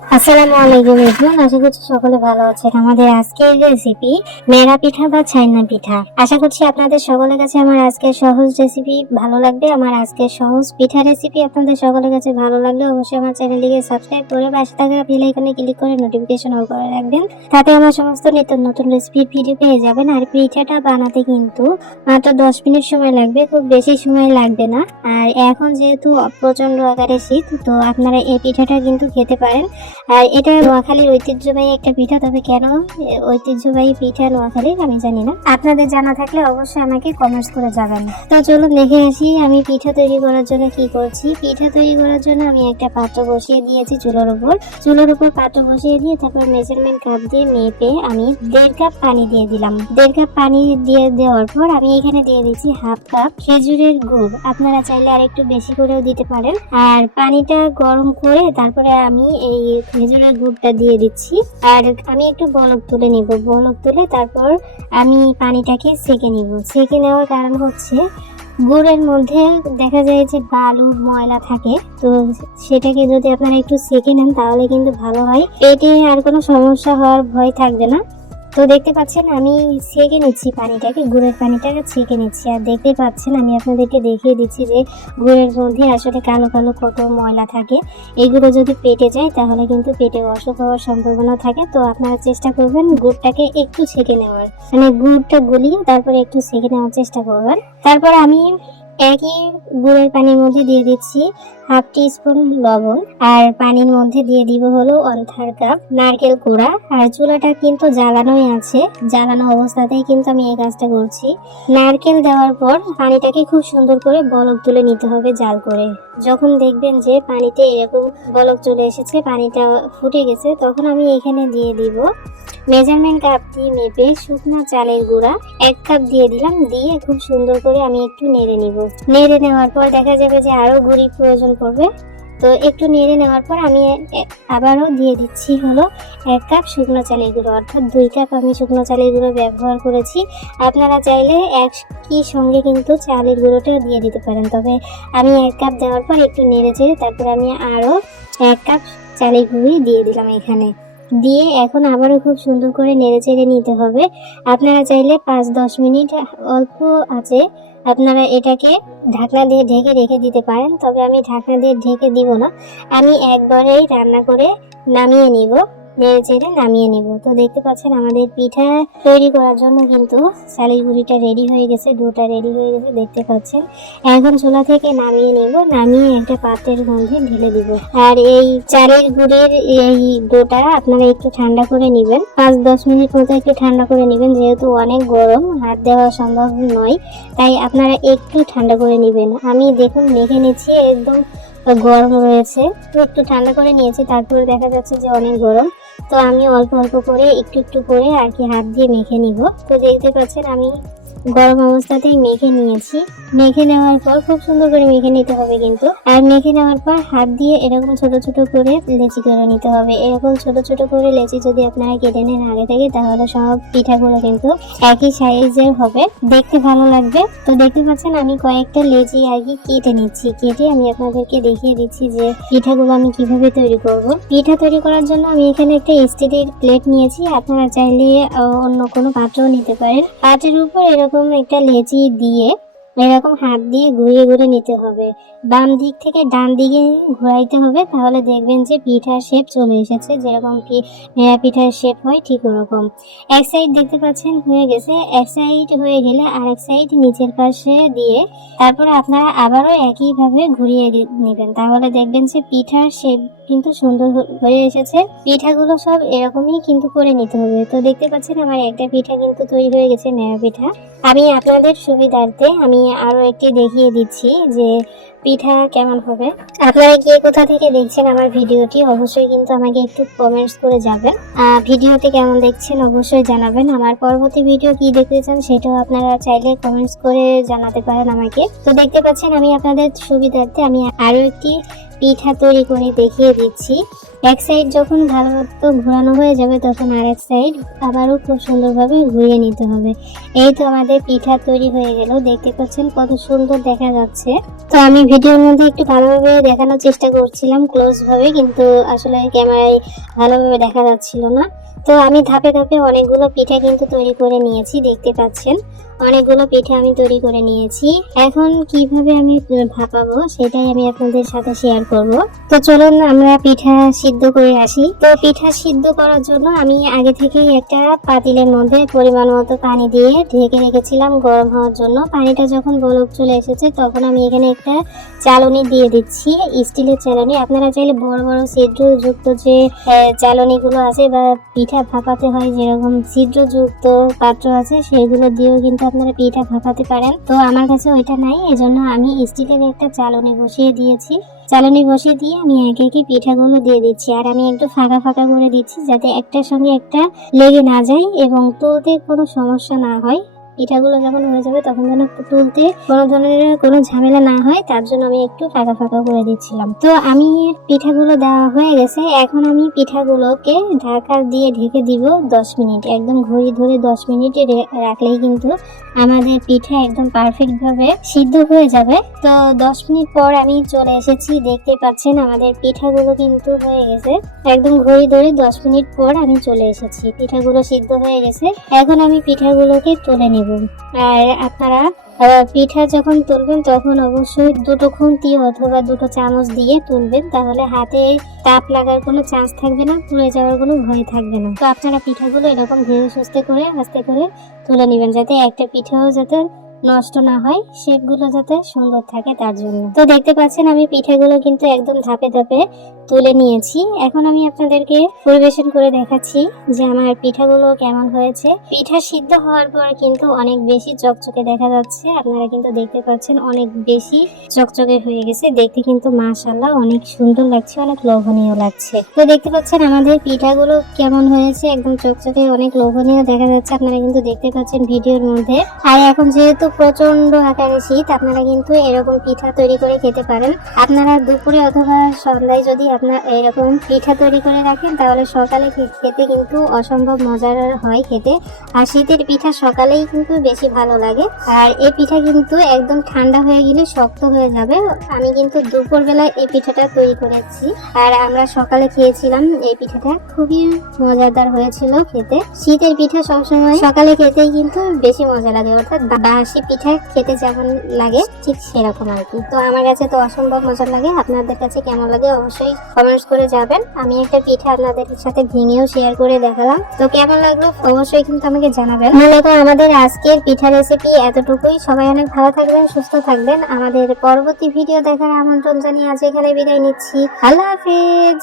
আসসালামু আলাইকুম এভরিওয়ান, আশা করছি সকলে ভালো আছেন। আমাদের আজকের রেসিপি মেরা পিঠা বা ছাইনা পিঠা। আশা করছি আপনাদের সকলের কাছে আমার আজকের সহজ রেসিপি ভালো লাগবে। আমার আজকের সহজ পিঠা রেসিপি আপনাদের সকলের কাছে ভালো লাগলে অবশ্যই আমার চ্যানেলটিকে সাবস্ক্রাইব করে পাশে থাকা বেল আইকনে ক্লিক করে নোটিফিকেশন অন করে রাখবেন। তাতে আমার সমস্ত নিত্য নতুন রেসিপির ভিডিও পেয়ে যাবেন। আর পিঠাটা বানাতে কিন্তু মাত্র 10 মিনিট সময় লাগবে, খুব বেশি সময় লাগবে না। আর এখন যেহেতু প্রচন্ড আকারে শীত, তো আপনারা এই পিঠাটা কিন্তু খেতে পারেন। আর এটা নোয়াখালীর ঐতিহ্যবাহী একটা পিঠা। তবে কেন ঐতিহ্যবাহী পিঠা নোয়াখালীর আমি জানি না, আপনাদের জানা থাকলে অবশ্যই আমাকে কমেন্টস করে জানাবেন। তো চলুন দেখে আসি আমি পিঠা তৈরি করার জন্য কি করছি। পিঠা তৈরি করার জন্য আমি একটা পাত্র বসিয়ে দিয়েছি চুলার উপর পাত্র বসিয়ে দিয়ে তারপর মেজারমেন্ট কাপ দিয়ে মেপে আমি 1.5 কাপ পানি দিয়ে দিলাম। 1.5 কাপ পানি দিয়ে দেওয়ার পর আমি এখানে দিয়ে দিচ্ছি 1/2 কাপ খেজুরের গুড়। আপনারা চাইলে আর একটু বেশি করেও দিতে পারেন। আর পানিটা গরম করে তারপরে আমি এই খেজুরের গুড়টা দিয়ে দিচ্ছি। আর আমি একটু বলক তুলে নিব। বলক তুলে তারপর আমি পানিটাকে সেকে নিব। সেকে নেওয়ার কারণ হচ্ছে গুড়ের মধ্যে দেখা যায় যে বালু ময়লা থাকে, তো সেটাকে যদি আপনারা একটু সেকে নেন তাহলে কিন্তু ভালো হয়, পেটে আর কোনো সমস্যা হওয়ার ভয় থাকবে না। তো দেখতে পাচ্ছেন আমি ছেঁকে নিচ্ছি পানিটাকে, গুড়ের পানিটাকে ছেঁকে নিচ্ছি। আর দেখতে পাচ্ছেন আমি আপনাদেরকে দেখিয়ে দিচ্ছি যে গুড়ের মধ্যে আসলে কালো কালো কত ময়লা থাকে। এগুলো যদি পেটে যায় তাহলে কিন্তু পেটে অসুখ হওয়ার সম্ভাবনা থাকে। তো আপনারা চেষ্টা করবেন গুড়টাকে একটু ছেঁকে নেওয়ার, মানে গুড়টা গলিয়ে তারপরে একটু ছেঁকে নেওয়ার চেষ্টা করবেন। তারপর আমি একই গুড়ের পানির মধ্যে দিয়ে দিচ্ছি 1/2 টিস্পুন লবণ। আর পানির মধ্যে দিয়ে দিব হলো 1/3 কাপ নারকেল কোড়া। আর চুলাটা কিন্তু জ্বালানোই আছে, জ্বালানো অবস্থাতেই কিন্তু আমি এই কাজটা করছি। নারকেল দেওয়ার পর পানিটাকে খুব সুন্দর করে বলক তুলে নিতে হবে জাল করে। যখন দেখবেন যে পানিতে এরকম বলক চলে এসেছে, পানিটা ফুটে গেছে, তখন আমি এখানে দিয়ে দিব মেজারমেন্ট কাপ দিয়ে মেপে শুকনো চালের গুঁড়া 1 কাপ দিয়ে দিলাম। দিয়ে খুব সুন্দর করে আমি একটু নেড়ে নিব। নেড়ে নেওয়ার পর দেখা যাবে যে আরো গুঁড়ি প্রয়োজন পড়বে, তো একটু নেড়ে নেওয়ার পর আমি আবারও দিয়ে দিচ্ছি হলো 1 কাপ শুকনো চালের গুঁড়ো, অর্থাৎ 2 কাপ আমি শুকনো চালের গুঁড়ো ব্যবহার করেছি। আপনারা চাইলে একই সঙ্গে কিন্তু চালের গুঁড়োটাও দিয়ে দিতে পারেন। তবে আমি 1 কাপ দেওয়ার পর একটু নেড়ে চেড়ে তারপর আমি আরও 1 কাপ চালের গুঁড়ি দিয়ে দিলাম এখানে। দিয়ে এখন আবারও খুব সুন্দর করে নেড়ে চেড়ে নিতে হবে। আপনারা চাইলে 5-10 মিনিট অল্প আছে আপনারা এটাকে ঢাকনা দিয়ে ঢেকে রেখে দিতে পারেন। তবে আমি ঢাকনা দিয়ে ঢেকে দিব না, আমি একবারেই রান্না করে নামিয়ে নিব, নেড়ে চেড়ে নামিয়ে নিব। তো দেখতে পাচ্ছেন আমাদের পিঠা তৈরি করার জন্য কিন্তু চালের গুঁড়িটা রেডি হয়ে গেছে, ডোটা রেডি হয়ে গেছে দেখতে পাচ্ছেন। এখন চুলা থেকে নামিয়ে নিব, নামিয়ে একটা পাত্রের মধ্যে ঢেলে দিব। আর এই চালের গুঁড়ির এই ডোটা আপনারা একটু ঠান্ডা করে নেবেন, 5-10 মিনিট মতো একটু ঠান্ডা করে নেবেন। যেহেতু অনেক গরম, হাত দেওয়া সম্ভব নয়, তাই আপনারা একটু ঠান্ডা করে নেবেন। আমি দেখুন মেখে নিচ্ছি, একদম গরম রয়েছে, তো একটু ঠান্ডা করে নিয়েছি, তারপরে দেখা যাচ্ছে যে অনেক গরম। তো আমি অল্প অল্প করে একটু একটু করে আর কি হাত দিয়ে মেখে নিব। তো দেখতে পাচ্ছেন আমি গরম অবস্থাতেই মেখে নিয়েছি। মেখে নেওয়ার পর খুব সুন্দর করে মেখে নিতে হবে কিন্তু। আর মেখে নেওয়ার পর হাত দিয়ে এরকম ছোট ছোট করে লেচি করে নিতে হবে। এরকম ছোট ছোট করে লেচি যদি আপনারা কেটে নেন আগে থেকে, তাহলে সব পিঠাগুলো কিন্তু একই সাইজের হবে, দেখতে ভালো লাগবে। তো দেখতে পাচ্ছেন আমি কয়েকটা লেচি আর কি কেটে নিচ্ছি। কেটে আমি আপনাদেরকে দেখিয়ে দিচ্ছি যে পিঠাগুলো আমি কিভাবে তৈরি করব। পিঠা তৈরি করার জন্য আমি এখানে একটা স্টিলের প্লেট নিয়েছি। আপনারা চাইলে অন্য কোনো পাত্রও নিতে পারেন। পাত্রের উপর এরকম একটা লেচি দিয়ে এরকম হাত দিয়ে ঘুরিয়ে ঘুরিয়ে নিতে হবে, বাম দিক থেকে ডান দিকে ঘোরাইতে হবে। তাহলে দেখবেন যে পিঠার শেপ চলে এসেছে, যেরকম পিঠার শেপ হয় ঠিক ওরকম। এক সাইড দেখতে পাচ্ছেন হয়ে গেছে, এক সাইড হয়ে গেলে আরেক সাইড নিচের পাশে দিয়ে তারপরে আপনারা আবারও একইভাবে ঘুরিয়ে নেবেন। তাহলে দেখবেন যে পিঠার শেপ কিন্তু সুন্দর হয়ে এসেছে। পিঠাগুলো সব এরকমই কিন্তু করে নিতে হবে। তো দেখতে পাচ্ছেন আমার একটা পিঠা কিন্তু তৈরি হয়ে গেছে, নেড়া পিঠা। আমি আপনাদের সুবিধার্থে আমি আরো একটি দেখিয়ে দিচ্ছি যে পিঠা কেমন হবে। আপনারা কে কোথা থেকে দেখছেন আমার ভিডিওটি অবশ্যই কিন্তু আমাকে একটু কমেন্টস করে যাবেন। ভিডিওটি কেমন দেখছেন অবশ্যই জানাবেন। আমার পরবর্তী ভিডিও কি দেখতে চান সেটাও আপনারা চাইলে কমেন্টস করে জানাতে পারেন আমাকে। তো দেখতে পাচ্ছেন আমি আপনাদের সুবিধার্থে আমি আরো একটি পিঠা তৈরি করে দেখিয়ে দিচ্ছি। এক সাইড যখন ভালো মতো ঘোরানো হয়ে যাবে তখন আরেক সাইড আবারও খুব সুন্দরভাবে ঘুরিয়ে নিতে হবে। এই তো আমাদের পিঠা তৈরি হয়ে গেল, দেখতে পাচ্ছেন কত সুন্দর দেখা যাচ্ছে। তো আমি ভিডিওর মধ্যে একটু ভালোভাবে দেখানোর চেষ্টা করছিলাম ক্লোজ ভাবে, কিন্তু আসলে ক্যামেরায় ভালোভাবে দেখা যাচ্ছিল না। তো আমি ধাপে ধাপে অনেকগুলো পিঠা কিন্তু তৈরি করে নিয়েছি, দেখতে পাচ্ছেন অনেকগুলো পিঠা আমি তৈরি করে নিয়েছি। এখন কিভাবে আমি ভাপাবো সেটাই আমি আপনাদের সাথে শেয়ার করব। তো চলুন আমরা পিঠা সিদ্ধ করে আসি। তো পিঠা সিদ্ধ করার জন্য আমি আগে থেকেই একটা পাতিলের মধ্যে পরিমাণ মতো পানি দিয়ে ঢেকে রেখেছিলাম গরম হওয়ার জন্য। পানিটা যখন বলক চলে এসেছে তখন আমি এখানে একটা চালনি দিয়ে দিচ্ছি, স্টিলের চালনি। আপনারা চাইলে বড় বড় ছিদ্রযুক্ত যে চালনিগুলো আছে বা পিঠা ভাপাতে হয় যেরকম ছিদ্রযুক্ত পাত্র আছে সেগুলো দিয়েও কিন্তু আপনারা পিঠা ভাপাতে পারেন। তো আমার কাছে ওইটা নাই, এজন্য আমি স্টিলের একটা চালনি বসিয়ে দিয়েছি। চালনি বসিয়ে দিয়ে আমি একে একে পিঠাগুলো দিয়ে দিচ্ছি, আর আমি একটু ফাঁকা ফাঁকা করে দিচ্ছি যাতে একটার সঙ্গে একটা লেগে না যায় এবং তুলতে কোনো সমস্যা না হয়। পিঠাগুলো যখন হয়ে যাবে তখন যেন তুলতে কোনো ধরনের কোনো ঝামেলা না হয়, তার জন্য আমি একটু ফাঁকা ফাঁকা করে দিচ্ছিলাম। তো আমি পিঠাগুলো দেওয়া হয়ে গেছে, এখন আমি পিঠাগুলোকে ঢাকা দিয়ে ঢেকে দিব 10 মিনিট। একদম ঘড়ি ধরে 10 মিনিট রাখলেই কিন্তু আমাদের পিঠা একদম পারফেক্ট ভাবে সিদ্ধ হয়ে যাবে। তো 10 মিনিট পর আমি চলে এসেছি, দেখতে পাচ্ছেন আমাদের পিঠাগুলো কিন্তু হয়ে গেছে। একদম ঘড়ি ধরে 10 মিনিট পর আমি চলে এসেছি, পিঠাগুলো সিদ্ধ হয়ে গেছে। এখন আমি পিঠাগুলোকে তুলে নিব। আর আপনারা পিঠা যখন তুলবেন তখন অবশ্যই দুটো খুন্তি অথবা দুটো চামচ দিয়ে তুলবেন, তাহলে হাতে তাপ লাগার কোনো চান্স থাকবে না, পুড়ে যাওয়ার কোনো ভয় থাকবে না। তো আপনারা পিঠাগুলো এরকম ধীরে সুস্থে করে আস্তে করে তুলে নেবেন, যাতে একটা পিঠাও যাতে নষ্ট না হয়, শেপগুলো যাতে সুন্দর থাকে তার জন্য। তো দেখতে পাচ্ছেন আমি পিঠাগুলো কিন্তু একদম ধাপে ধাপে তুলে নিয়েছি। এখন আমি আপনাদেরকে পরিবেশন করে দেখাচ্ছি যে আমার পিঠাগুলো কেমন হয়েছে। পিঠা সিদ্ধ হওয়ার পর কিন্তু অনেক বেশি চকচকে দেখা যাচ্ছে, আপনারা কিন্তু দেখতে পাচ্ছেন অনেক বেশি চকচকে হয়ে গেছে, দেখতে কিন্তু মাশাআল্লাহ অনেক সুন্দর লাগছে, অনেক লোভনীয় লাগছে। তো দেখতে পাচ্ছেন আমাদের পিঠাগুলো কেমন হয়েছে, একদম চকচকে অনেক লোভনীয় দেখা যাচ্ছে, আপনারা কিন্তু দেখতে পাচ্ছেন ভিডিওর মধ্যে। আর এখন যেহেতু প্রচন্ড আকারে শীত, আপনারা কিন্তু এরকম পিঠা তৈরি করে খেতে পারেন। আপনারা দুপুরে অথবা সন্ধ্যায় যদি আপনারা এরকম পিঠা তৈরি করে রাখেন তাহলে সকালে খেতে কিন্তু অসম্ভব মজার হয় খেতে। আর শীতের পিঠা সকালেই কিন্তু বেশি ভালো লাগে। আর এই পিঠা কিন্তু একদম ঠান্ডা হয়ে গেলে শক্ত হয়ে যাবে। আমি কিন্তু দুপুরবেলায় এই পিঠাটা তৈরি করেছি, আর আমরা সকালে খেয়েছিলাম এই পিঠাটা, খুবই মজাদার হয়েছিল খেতে। শীতের পিঠা সবসময় সকালে খেতেই কিন্তু বেশি মজা লাগে, অর্থাৎ বাসি পিঠা খেতে যেমন লাগে ঠিক সেরকম আর কি। তো আমার কাছে তো অসম্ভব মজা লাগে, আপনাদের কাছে কেমন লাগে অবশ্যই কমেন্টস করে যাবেন। আমি একটা পিঠা আপনাদের সাথে ভেঙেও শেয়ার করে দেখালাম, তো কেমন লাগলো অবশ্যই কিন্তু আমাকে জানাবেন। মূলত আমাদের আজকের পিঠা রেসিপি এতটুকুই। সবাই অনেক ভালো থাকবেন, সুস্থ থাকবেন। আমাদের পরবর্তী ভিডিও দেখার আমন্ত্রণ জানিয়ে আজ এখানে বিদায় নিচ্ছি। আল্লাহ হাফেজ।